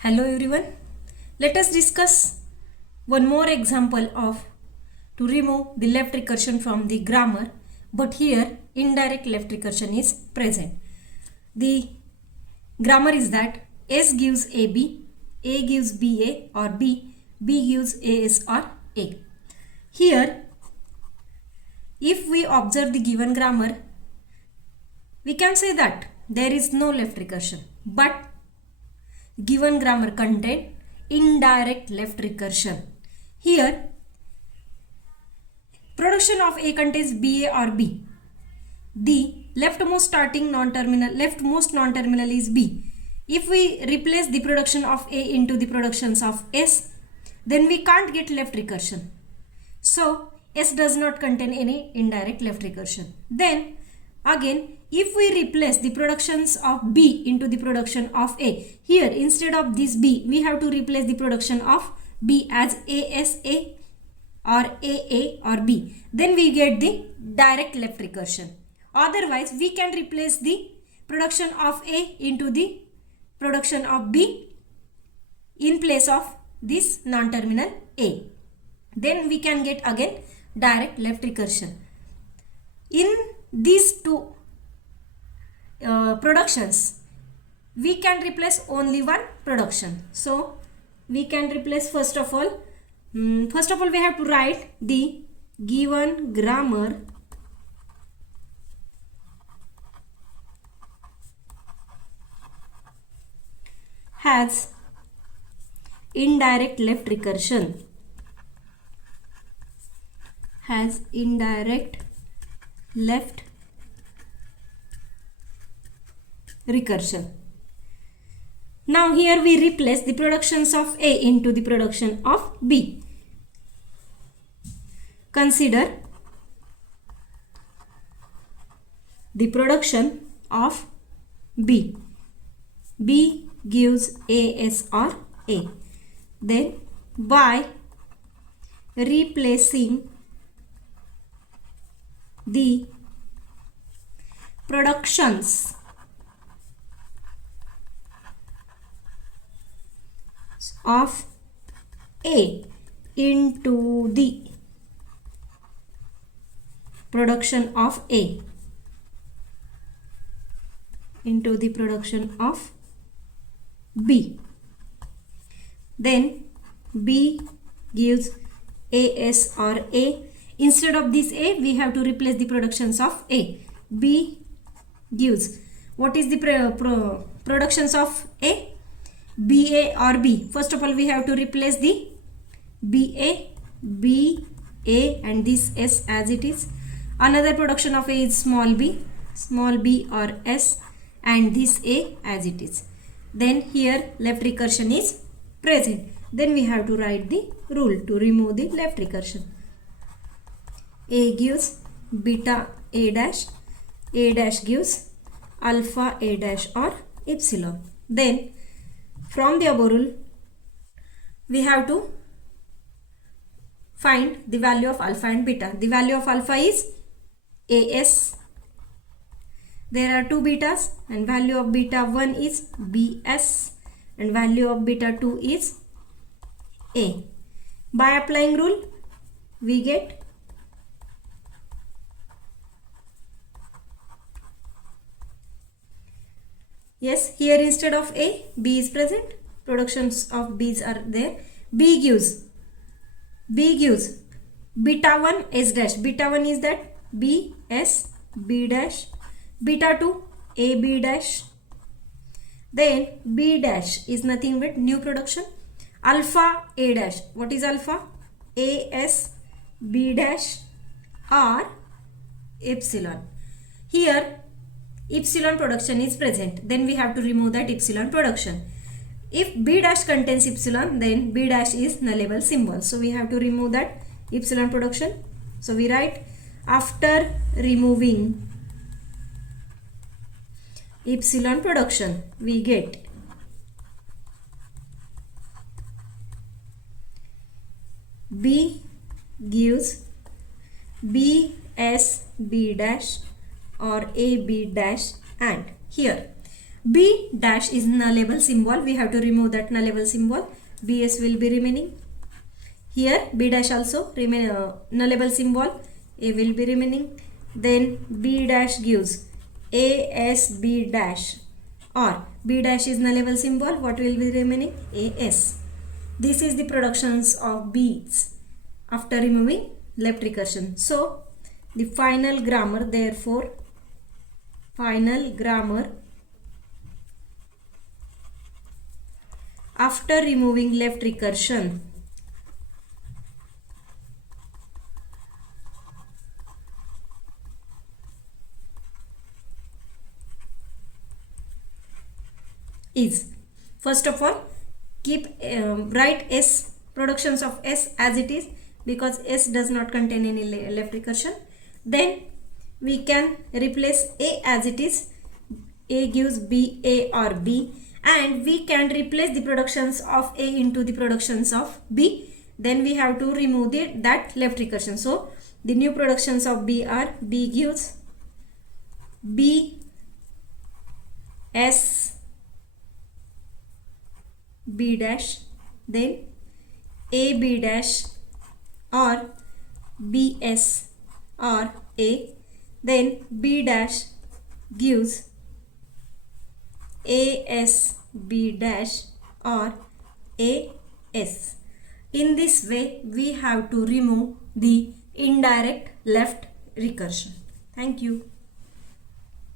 Hello everyone. Let us discuss one more example of to remove the left recursion from the grammar, but here indirect left recursion is present. The grammar is that S gives AB, A gives BA or B gives AS or A. Here if we observe the given grammar, we can say that there is no left recursion, but given grammar contain indirect left recursion. Here production of A contains BA or B. The leftmost non-terminal is B. If we replace the production of A into the productions of S, then we can't get left recursion. So S does not contain any indirect left recursion. Then again, if we replace the productions of B into the production of A, here instead of this B, we have to replace the production of B as ASA or AA or B. Then we get the direct left recursion. Otherwise, we can replace the production of A into the production of B in place of this non-terminal A. Then we can get again direct left recursion. In these two productions, we can replace only one production. So we can replace first of all we have to write the given grammar has indirect left recursion. Has indirect left recursion. Now here we replace the productions of A into the production of B. Consider the production of B. B gives AS or A. Then by replacing the productions of A into the production of A into the production of B. Then B gives AS or A. Instead of this A, we have to replace the productions of A. B gives, what is the productions of A? BA or B. First of all, we have to replace the BA, BA and this S as it is. Another production of A is small b or S and this A as it is. Then here left recursion is present. Then we have to write the rule to remove the left recursion. A gives beta A dash gives alpha A dash or epsilon. Then from the above rule, we have to find the value of alpha and beta. The value of alpha is AS. There are two betas and value of beta 1 is BS and value of beta 2 is A. By applying rule, we get yes, here instead of A, B is present. Productions of B's are there. B gives beta 1 S dash. Beta 1 is that B S B dash. Beta 2 A B dash. Then B dash is nothing but new production. Alpha A dash. What is alpha? A S B dash or epsilon. Here epsilon production is present. Then we have to remove that epsilon production. If B dash contains epsilon, then B dash is nullable symbol. So we have to remove that epsilon production. So we write after removing epsilon production, we get B gives BS B dash or AB dash, and here B dash is nullable symbol. We have to remove that nullable symbol. BS will be remaining. Here B dash also remain nullable symbol. A will be remaining. Then B dash gives ASB dash, or B dash is nullable symbol. What will be remaining? AS. This is the productions of B's after removing left recursion. So the final grammar, therefore final grammar after removing left recursion is, first of all, write S, productions of S as it is, because S does not contain any left recursion. Then we can replace A as it is. A gives B, A or B, and we can replace the productions of A into the productions of B. Then we have to remove that left recursion. So the new productions of B are B gives B, S, B dash, then A B dash or BS or A, then B dash gives AS B dash or AS. In this way we have to remove the indirect left recursion. Thank you.